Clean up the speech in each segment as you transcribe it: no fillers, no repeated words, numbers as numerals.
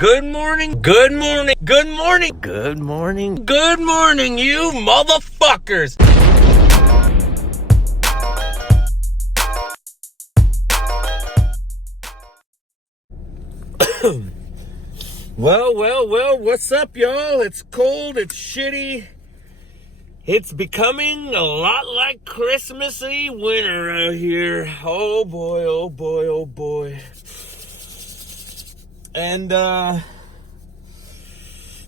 Good morning, good morning, good morning, good morning, good morning, you motherfuckers. Well, what's up, y'all? It's cold, it's shitty. It's becoming a lot like Christmassy winter out here. Oh boy, oh boy, oh boy. And, my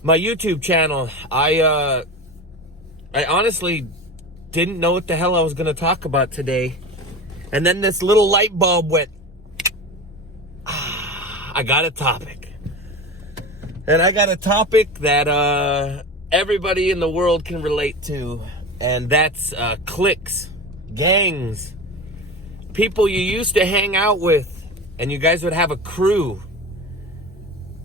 YouTube channel, I honestly didn't know what the hell I was going to talk about today. And then this little light bulb went, I got a topic. And I got a topic that everybody in the world can relate to. And that's cliques, gangs, people you used to hang out with. And you guys would have a crew.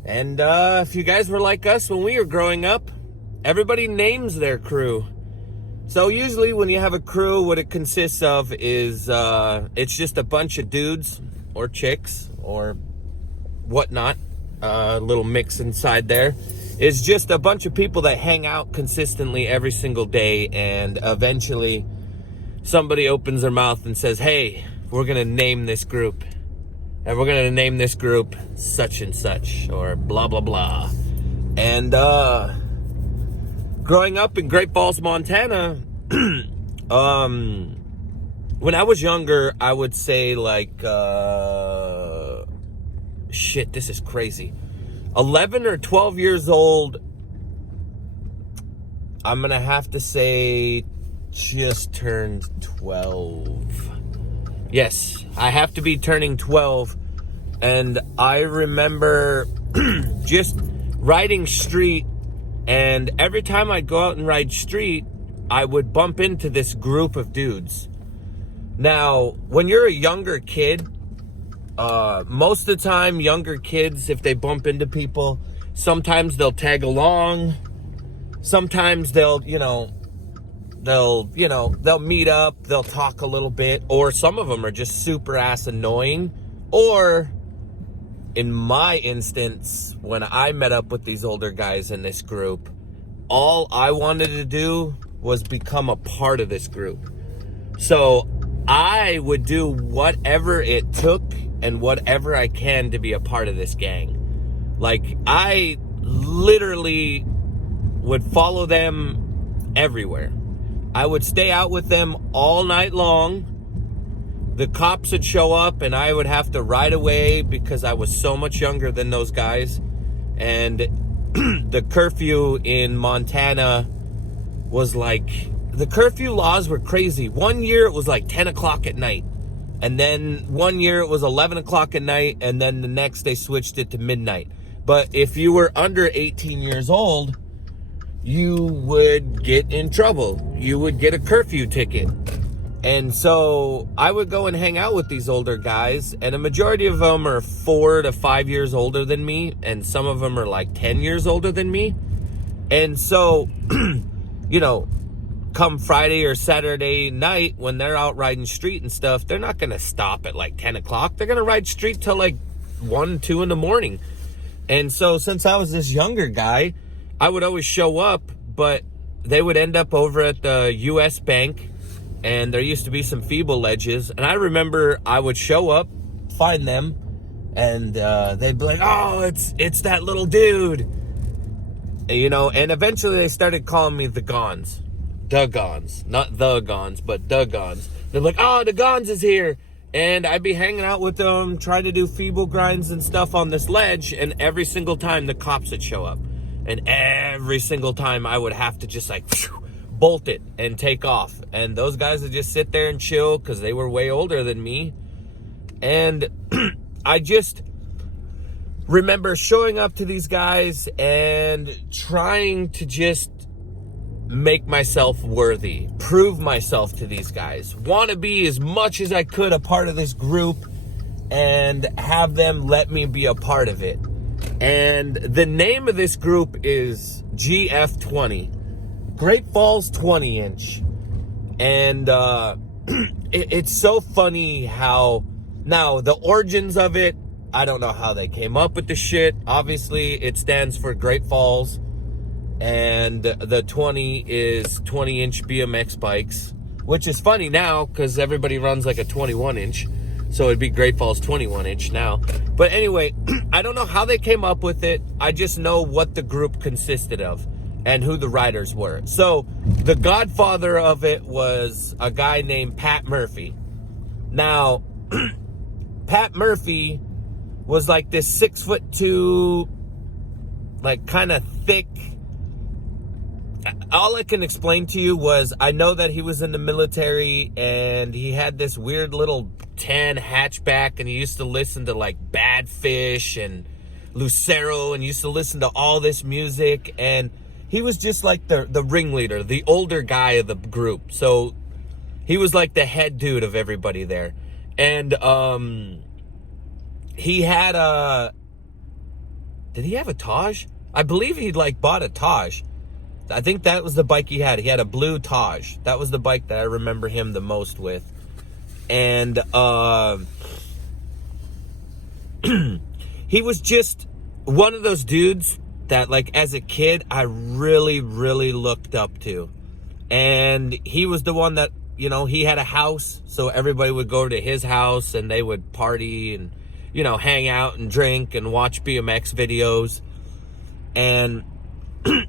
And if you guys were like us when we were growing up, everybody names their crew. So usually when you have a crew, what it consists of is it's just a bunch of dudes or chicks or whatnot, a little mix inside there. It's just a bunch of people that hang out consistently every single day, and eventually somebody opens their mouth and says, hey, we're going to name this group. And we're going to name this group such and such, or blah, blah, blah. And growing up in Great Falls, Montana, when I was younger, I would say like, shit, this is crazy. 11 or 12 years old, I'm going to have to say just turned 12. Yes, I have to be turning 12. And I remember just riding street, and every time I'd go out and ride street, I would bump into this group of dudes. Now, when you're a younger kid, most of the time, younger kids, if they bump into people, sometimes they'll tag along. Sometimes they'll meet up, they'll talk a little bit, or some of them are just super ass annoying. Or in my instance, when I met up with these older guys in this group, all I wanted to do was become a part of this group. So I would do whatever it took and whatever I can to be a part of this gang. Like, I literally would follow them everywhere. I would stay out with them all night long. The cops would show up and I would have to ride away because I was so much younger than those guys. And the curfew in Montana was like, the curfew laws were crazy. One year it was like 10 o'clock at night. And then one year it was 11 o'clock at night. And then the next they switched it to midnight. But if you were under 18 years old, you would get in trouble. You would get a curfew ticket. And so I would go and hang out with these older guys, and a majority of them are 4 to 5 years older than me, and some of them are like 10 years older than me. And so, come Friday or Saturday night when they're out riding street and stuff, they're not going to stop at like 10 o'clock. They're going to ride street till like 1, 2 in the morning. And so since I was this younger guy, I would always show up, but they would end up over at the U.S. Bank, and there used to be some feeble ledges. And I remember I would show up, find them, and they'd be like, oh, it's that little dude. And eventually they started calling me the Gons. The Gons. Not the Gons, but the Gons. They're like, oh, the Gons is here. And I'd be hanging out with them, trying to do feeble grinds and stuff on this ledge, and every single time the cops would show up. And every single time I would have to just like bolt it and take off. And those guys would just sit there and chill because they were way older than me. And I just remember showing up to these guys and trying to just make myself worthy, prove myself to these guys, want to be as much as I could a part of this group and have them let me be a part of it. And the name of this group is GF20, Great Falls 20 inch. And it's so funny how now the origins of it I don't know how they came up with the shit. Obviously, it stands for Great Falls. And the 20 is 20-inch BMX bikes. Which is funny now, because everybody runs like a 21-inch. So it'd be Great Falls 21-inch now. But anyway, I don't know how they came up with it. I just know what the group consisted of and who the riders were. So the godfather of it was a guy named Pat Murphy. Now, Pat Murphy was like this 6'2", like kind of thick. All I can explain to you was I know that he was in the military and he had this weird little tan hatchback and he used to listen to like Badfish and Lucero and used to listen to all this music, and he was just like the ringleader, the older guy of the group. So he was like the head dude of everybody there. And he had did he have a Taj? I believe he like bought a Taj. I think that was the bike he had. He had a blue Taj. That was the bike that I remember him the most with. And he was just one of those dudes that, like, as a kid, I really, really looked up to. And he was the one that, you know, he had a house, so everybody would go to his house and they would party and, you know, hang out and drink and watch BMX videos. And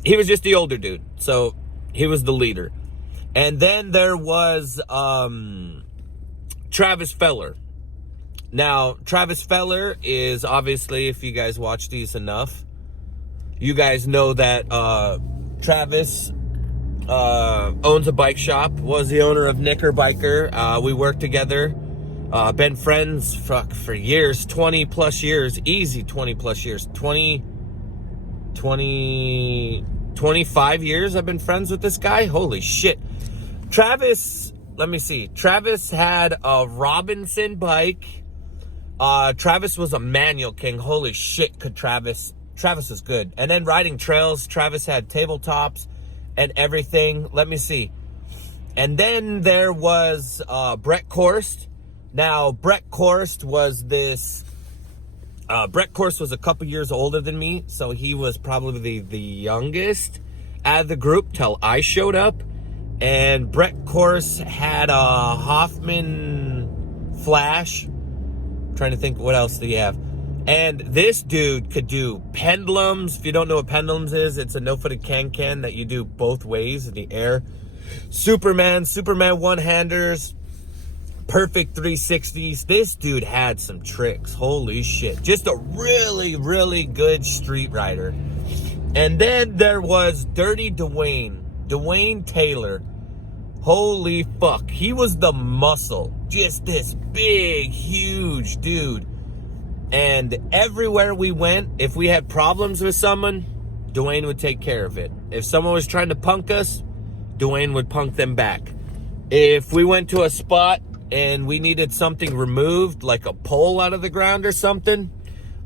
he was just the older dude, so he was the leader. And then there was Travis Feller. Now, Travis Feller is obviously, if you guys watch these enough, you guys know that Travis owns a bike shop, was the owner of Knicker Biker. We worked together, been friends for years, 20 plus years, easy 20 plus years, 25 years I've been friends with this guy. Holy shit. Travis, let me see. Travis had a Robinson bike. Travis was a manual king. Holy shit, could Travis was good. And then riding trails, Travis had tabletops and everything. Let me see. And then there was Brett Korst. Now, Brett Korst was this... Brett Korst was a couple years older than me, so he was probably the youngest out of the group till I showed up. And Brett Korst had a Hoffman Flash. I'm trying to think, what else do you have? And this dude could do pendulums. If you don't know what pendulums is, it's a no-footed can that you do both ways in the air. Superman one-handers. Perfect 360s. This dude had some tricks. Holy shit. Just a really, really good street rider. And then there was Dirty Dwayne Taylor. Holy fuck. He was the muscle. Just this big, huge dude. And everywhere we went, if we had problems with someone, Dwayne would take care of it. If someone was trying to punk us, Dwayne would punk them back. If we went to a spot and we needed something removed, like a pole out of the ground or something,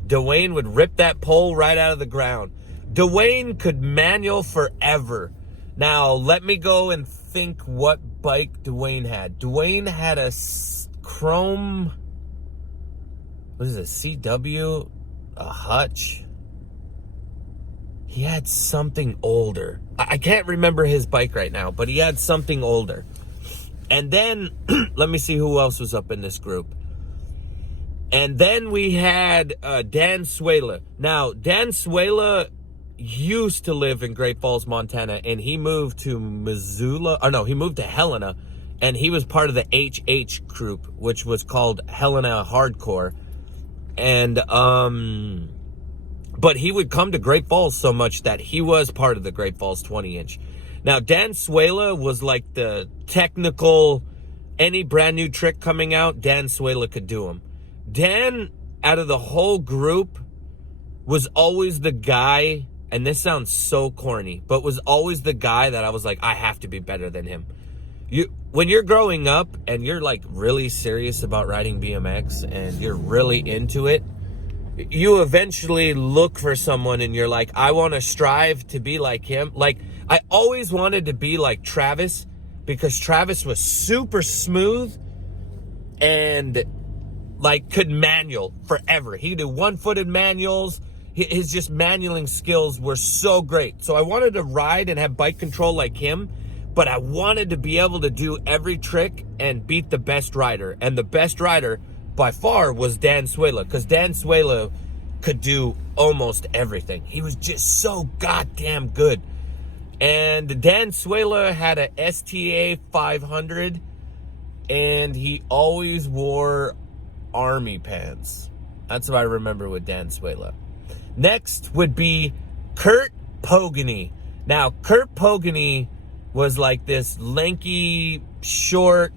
Dwayne would rip that pole right out of the ground. Dwayne could manual forever. Now, let me go and think what bike Dwayne had. Dwayne had a chrome, what is it, CW? A Hutch? He had something older. I can't remember his bike right now, but he had something older. And then, let me see who else was up in this group. And then we had Dan Suela. Now, Dan Suela used to live in Great Falls, Montana, and he moved to Missoula. Or no, he moved to Helena, and he was part of the HH group, which was called Helena Hardcore. And, but he would come to Great Falls so much that he was part of the Great Falls 20-inch. Now, Dan Suela was like the technical, any brand new trick coming out, Dan Suela could do them. Dan, out of the whole group, was always the guy, and this sounds so corny, but was always the guy that I was like, I have to be better than him. When you're growing up and you're like really serious about riding BMX and you're really into it, you eventually look for someone and you're like, I want to strive to be like him. Like, I always wanted to be like Travis because Travis was super smooth and like could manual forever. He could do one-footed manuals. His just manualing skills were so great. So I wanted to ride and have bike control like him, but I wanted to be able to do every trick and beat the best rider. And the best rider by far was Dan Suela, because Dan Suela could do almost everything. He was just so goddamn good. And Dan Suela had a STA 500, and he always wore army pants. That's what I remember with Dan Suela. Next would be Kurt Pogany. Now, Kurt Pogany was like this lanky, short,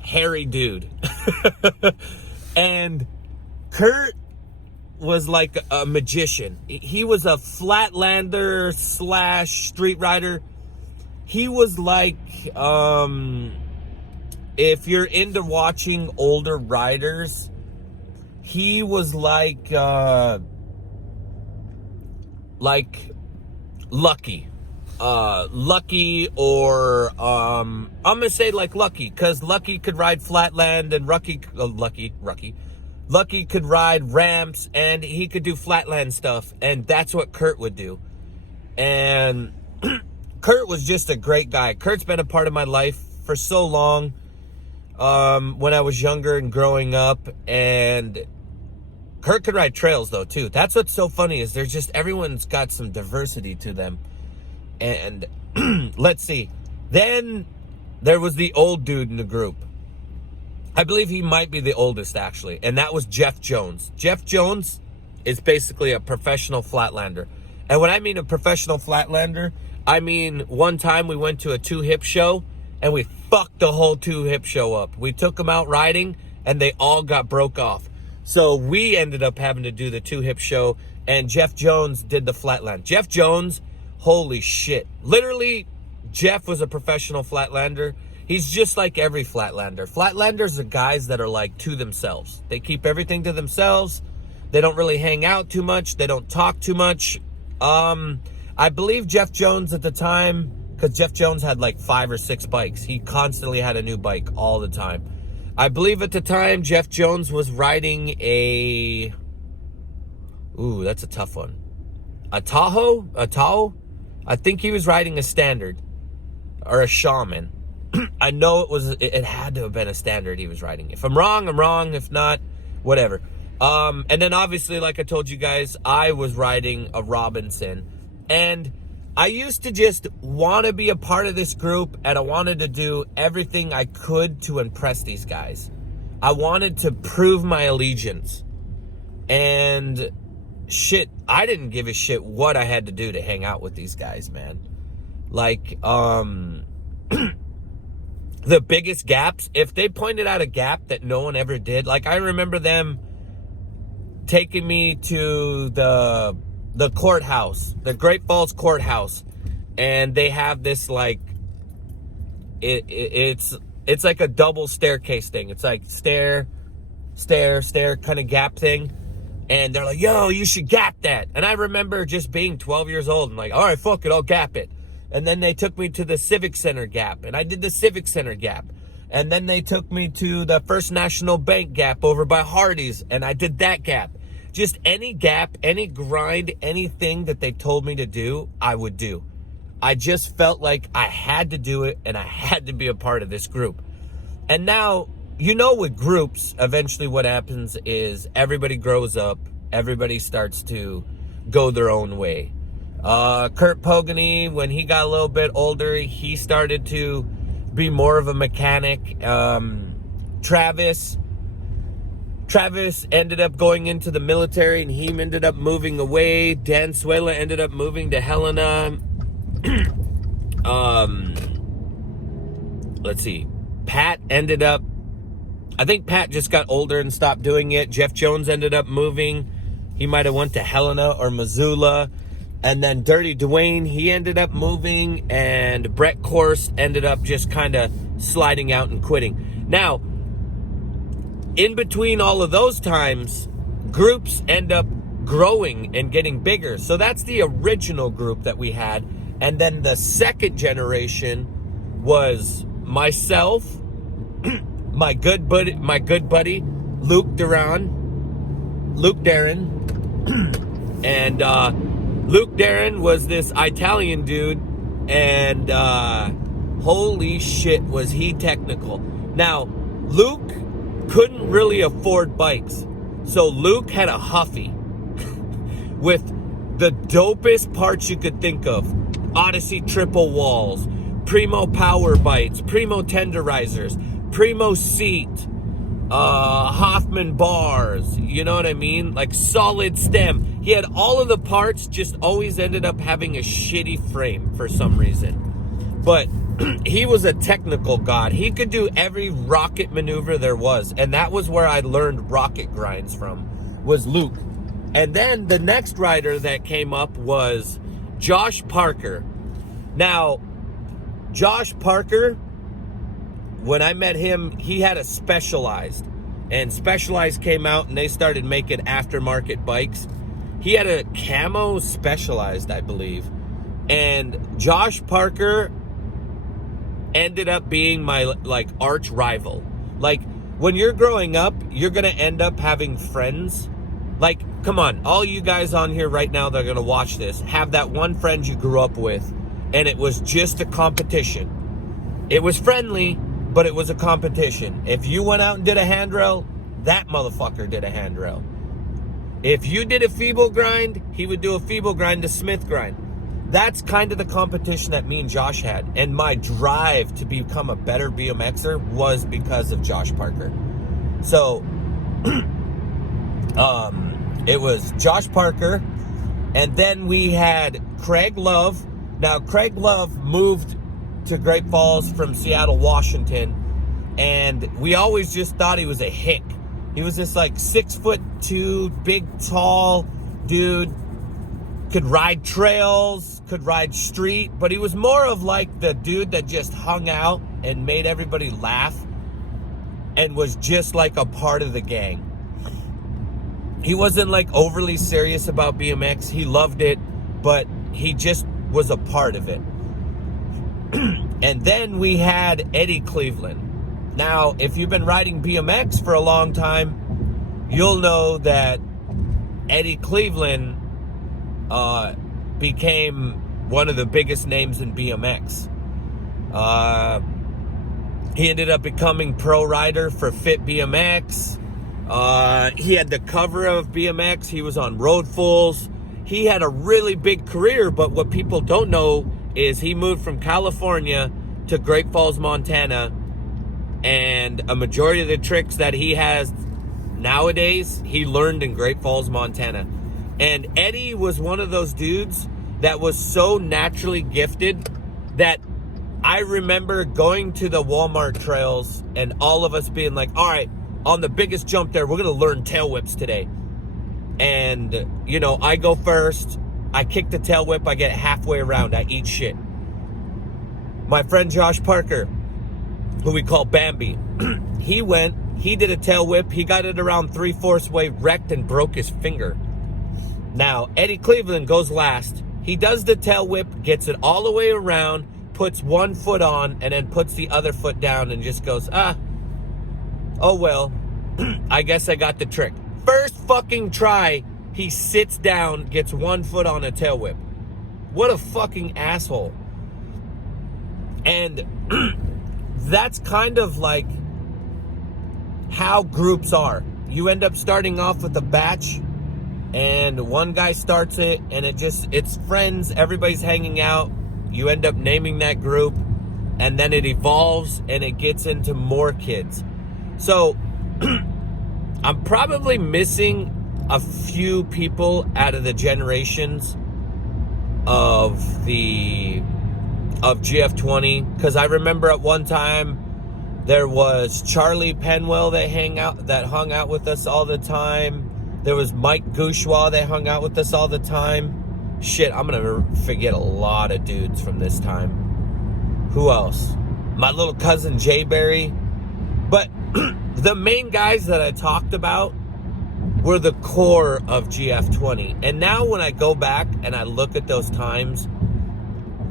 hairy dude. And Kurt was like a magician. He was a flatlander / street rider. He was like, if you're into watching older riders, he was like Lucky. Lucky, or I'm gonna say like Lucky, because Lucky could ride flatland and Lucky could ride ramps, and he could do flatland stuff, and that's what Kurt would do. And Kurt was just a great guy. Kurt's been a part of my life for so long, when I was younger and growing up. And Kurt could ride trails though too. That's what's so funny, is there's just, everyone's got some diversity to them. And let's see. Then there was the old dude in the group. I believe he might be the oldest, actually. And that was Jeff Jones. Jeff Jones is basically a professional flatlander. And when I mean a professional flatlander, I mean one time we went to a 2-hip show and we fucked the whole 2-hip show up. We took them out riding and they all got broke off. So we ended up having to do the 2-hip show, and Jeff Jones did the flatland. Jeff Jones, holy shit. Literally, Jeff was a professional flatlander. He's just like every flatlander. Flatlanders are guys that are like to themselves. They keep everything to themselves. They don't really hang out too much. They don't talk too much. I believe Jeff Jones at the time, because Jeff Jones had like 5 or 6 bikes. He constantly had a new bike all the time. I believe at the time Jeff Jones was riding a... Ooh, that's a tough one. A Tahoe? A Tahoe? I think he was riding a Standard or a Shaman. I know it had to have been a Standard he was riding. If I'm wrong, I'm wrong. If not, whatever. And then obviously, like I told you guys, I was riding a Robinson. And I used to just want to be a part of this group, and I wanted to do everything I could to impress these guys. I wanted to prove my allegiance. And shit, I didn't give a shit what I had to do to hang out with these guys, man. Like, the biggest gaps, if they pointed out a gap that no one ever did, like I remember them taking me to the courthouse, the Great Falls courthouse, and they have this like, it's like a double staircase thing. It's like stair kind of gap thing. And they're like, yo, you should gap that. And I remember just being 12 years old and like, all right, fuck it, I'll gap it. And then they took me to the Civic Center gap, and I did the Civic Center gap. And then they took me to the First National Bank gap over by Hardee's, and I did that gap. Just any gap, any grind, anything that they told me to do, I would do. I just felt like I had to do it, and I had to be a part of this group. And now, you know, with groups, eventually what happens is everybody grows up, everybody starts to go their own way. Kurt Pogany, when he got a little bit older, he started to be more of a mechanic. Travis ended up going into the military, and he ended up moving away. Dan Suela ended up moving to Helena. Let's see. Pat ended up, I think Pat just got older and stopped doing it. Jeff Jones ended up moving. He might have went to Helena or Missoula. And then Dirty Dwayne, he ended up moving, and Brett Korst ended up just kind of sliding out and quitting. Now, in between all of those times, groups end up growing and getting bigger. So that's the original group that we had. And then the second generation was myself, my good buddy Luke Darren. And Luke Darren was this Italian dude, and holy shit was he technical. Now, Luke couldn't really afford bikes, so Luke had a Huffy with the dopest parts you could think of. Odyssey triple walls, Primo power bites, Primo tenderizers, Primo seat, Hoffman bars, you know what I mean? Like solid stem. He had all of the parts, just always ended up having a shitty frame for some reason. But he was a technical god. He could do every rocket maneuver there was. And that was where I learned rocket grinds from, was Luke. And then the next rider that came up was Josh Parker. Now, Josh Parker, when I met him, he had a Specialized. And Specialized came out and they started making aftermarket bikes. He had a camo Specialized, I believe. And Josh Parker ended up being my like arch rival. Like when you're growing up, you're gonna end up having friends. Like, come on, all you guys on here right now that are gonna watch this have that one friend you grew up with, and it was just a competition. It was friendly, but it was a competition. If you went out and did a handrail, that motherfucker did a handrail. If you did a feeble grind, he would do a feeble grind to Smith grind. That's kind of the competition that me and Josh had. And my drive to become a better BMXer was because of Josh Parker. So, it was Josh Parker. And then we had Craig Love. Now, Craig Love moved to Great Falls from Seattle, Washington. And we always just thought he was a hick. He was this like 6'2", big, tall dude. Could ride trails, could ride street, but he was more of like the dude that just hung out and made everybody laugh and was just like a part of the gang. He wasn't like overly serious about BMX. He loved it, but he just was a part of it. And then we had Eddie Cleveland. Now, if you've been riding BMX for a long time, you'll know that Eddie Cleveland became one of the biggest names in BMX. He ended up becoming pro rider for Fit BMX. He had the cover of BMX. He was on Road Fools. He had a really big career, but what people don't know is he moved from California to Great Falls, Montana, and a majority of the tricks that he has nowadays, he learned in Great Falls, Montana. And Eddie was one of those dudes that was so naturally gifted that I remember going to the Walmart trails and all of us being like, all right, on the biggest jump there, we're going to learn tail whips today. And, you know, I go first. I kick the tail whip. I get halfway around. I eat shit. My friend Josh Parker, who we call Bambi, he did a tail whip. He got it around 3/4 way, wrecked and broke his finger. Now, Eddie Cleveland goes last. He does the tail whip, gets it all the way around, puts one foot on, and then puts the other foot down and just goes, oh well, I guess I got the trick. First fucking try, he sits down, gets 1 foot on a tail whip. What a fucking asshole. And that's kind of like how groups are. You end up starting off with a batch, and one guy starts it, and it's friends, everybody's hanging out. You end up naming that group, and then it evolves, and it gets into more kids. So, I'm probably missing a few people out of the generations of GF20, because I remember at one time, there was Charlie Penwell that hung out with us all the time. There was Mike Gouchois that hung out with us all the time. Shit, I'm gonna forget a lot of dudes from this time. Who else? My little cousin Jay Berry. But the main guys that I talked about were the core of GF20. And now when I go back and I look at those times,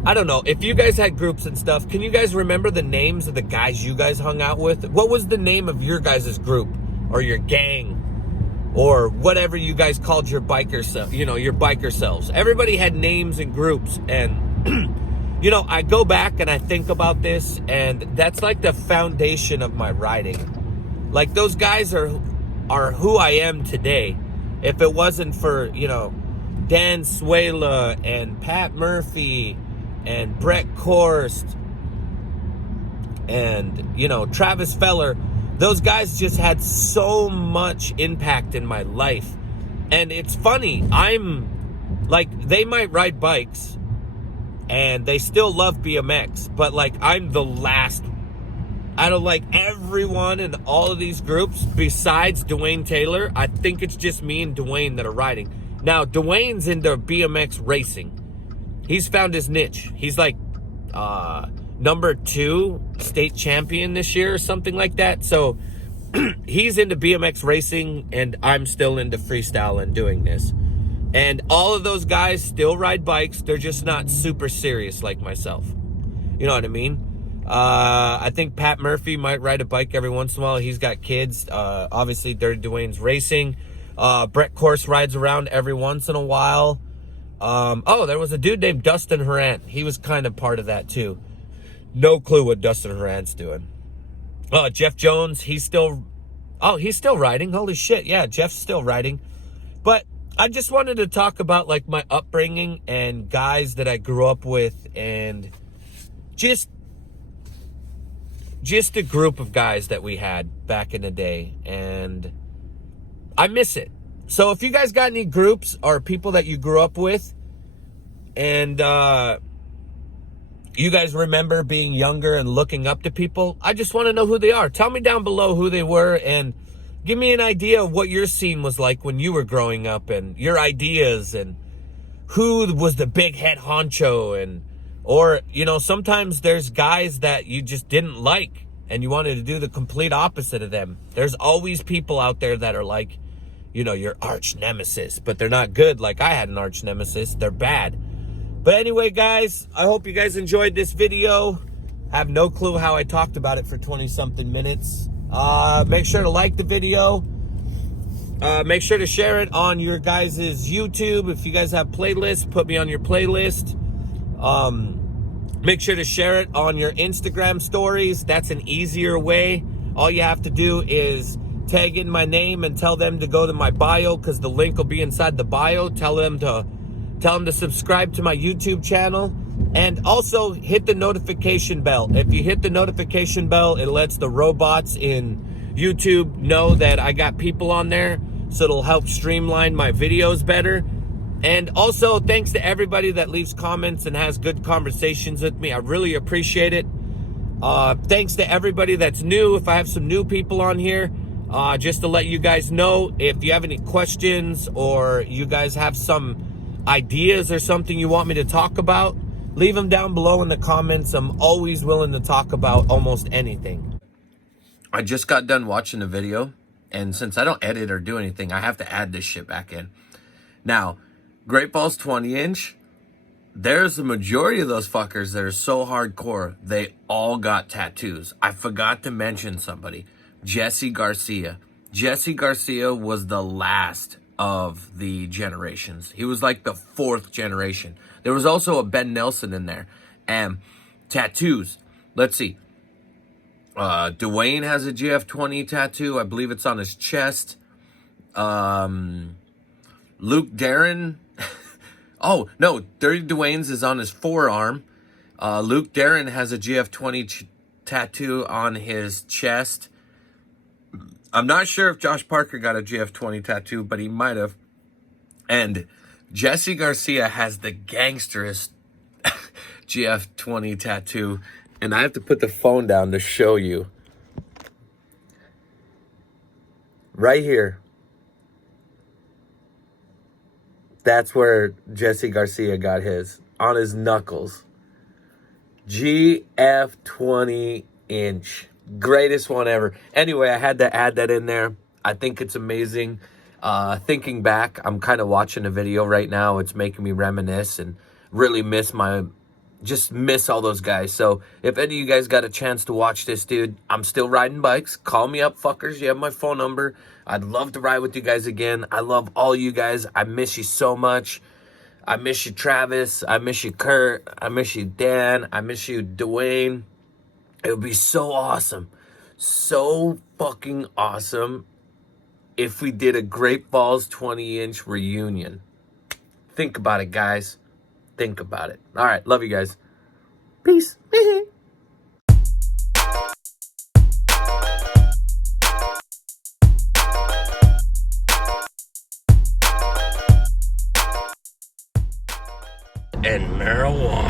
I don't know, if you guys had groups and stuff, can you guys remember the names of the guys you guys hung out with? What was the name of your guys' group or your gang or whatever you guys called your biker self, your biker selves? Everybody had names and groups, and I go back and I think about this, and that's like the foundation of my riding. Like, those guys are who I am today. If it wasn't for, Dan Suela and Pat Murphy and Brett Korst and, Travis Feller, those guys just had so much impact in my life. And it's funny, I'm like, they might ride bikes and they still love BMX, but like, I'm the last out of like everyone in all of these groups besides Dwayne Taylor. I think it's just me and Dwayne that are riding. Now, Dwayne's into BMX racing. He's found his niche. He's like number 2 state champion this year or something like that. So he's into BMX racing, and I'm still into freestyle and doing this. And all of those guys still ride bikes. They're just not super serious like myself. You know what I mean? I think Pat Murphy might ride a bike every once in a while. He's got kids. Obviously, Dirty Dwayne's racing. Brett Korst rides around every once in a while. There was a dude named Dustin Horant. He was kind of part of that too. No clue what Dustin Horant's doing. Jeff Jones, he's still riding. Holy shit, yeah, Jeff's still riding. But I just wanted to talk about like my upbringing and guys that I grew up with, and just a group of guys that we had back in the day, and I miss it. So if you guys got any groups or people that you grew up with, and you guys remember being younger and looking up to people, I just want to know who they are. Tell me down below who they were, and give me an idea of what your scene was like when you were growing up, and your ideas, and who was the big head honcho, or sometimes there's guys that you just didn't like and you wanted to do the complete opposite of them. There's always people out there that are like, your arch nemesis, but they're not good. Like, I had an arch nemesis. They're bad. But anyway, guys, I hope you guys enjoyed this video. I have no clue how I talked about it for 20 something minutes. Make sure to like the video. Make sure to share it on your guys' YouTube. If you guys have playlists, put me on your playlist. Make sure to share it on your Instagram stories. That's an easier way. All you have to do is tag in my name and tell them to go to my bio, because the link will be inside the bio. Tell them to subscribe to my YouTube channel, and also hit the notification bell. If you hit the notification bell, it lets the robots in YouTube know that I got people on there, so it'll help streamline my videos better. And also, thanks to everybody that leaves comments and has good conversations with me. I really appreciate it. Thanks to everybody that's new. If I have some new people on here, just to let you guys know, if you have any questions or you guys have some ideas or something you want me to talk about, leave them down below in the comments. I'm always willing to talk about almost anything. I just got done watching the video, and since I don't edit or do anything, I have to add this shit back in. Now, Great Balls 20-inch, there's a majority of those fuckers that are so hardcore, they all got tattoos. I forgot to mention somebody. Jesse Garcia. Jesse Garcia was the last of the generations. He was like the 4th generation. There was also a Ben Nelson in there. And tattoos. Let's see. Dwayne has a GF20 tattoo. I believe it's on his chest. Luke Darren. Oh, no. Dirty Dwayne's is on his forearm. Luke Darren has a GF20 tattoo on his chest. I'm not sure if Josh Parker got a GF20 tattoo, but he might have. And Jesse Garcia has the gangsterest GF20 tattoo. And I have to put the phone down to show you. Right here. That's where Jesse Garcia got his. On his knuckles. GF20 inch. Greatest one ever. Anyway, I had to add that in there. I think it's amazing. Thinking back, I'm kind of watching a video right now. It's making me reminisce and really miss my just miss all those guys. So if any of you guys got a chance to watch this, dude, I'm still riding bikes. Call me up, fuckers. You have my phone number. I'd love to ride with you guys again. I love all you guys. I miss you so much. I miss you, Travis. I miss you, Kurt. I miss you, Dan. I miss you, Dwayne. It would be so awesome. So fucking awesome if we did a Great Balls 20-inch reunion. Think about it, guys. Think about it. All right. Love you guys. Peace. And marijuana.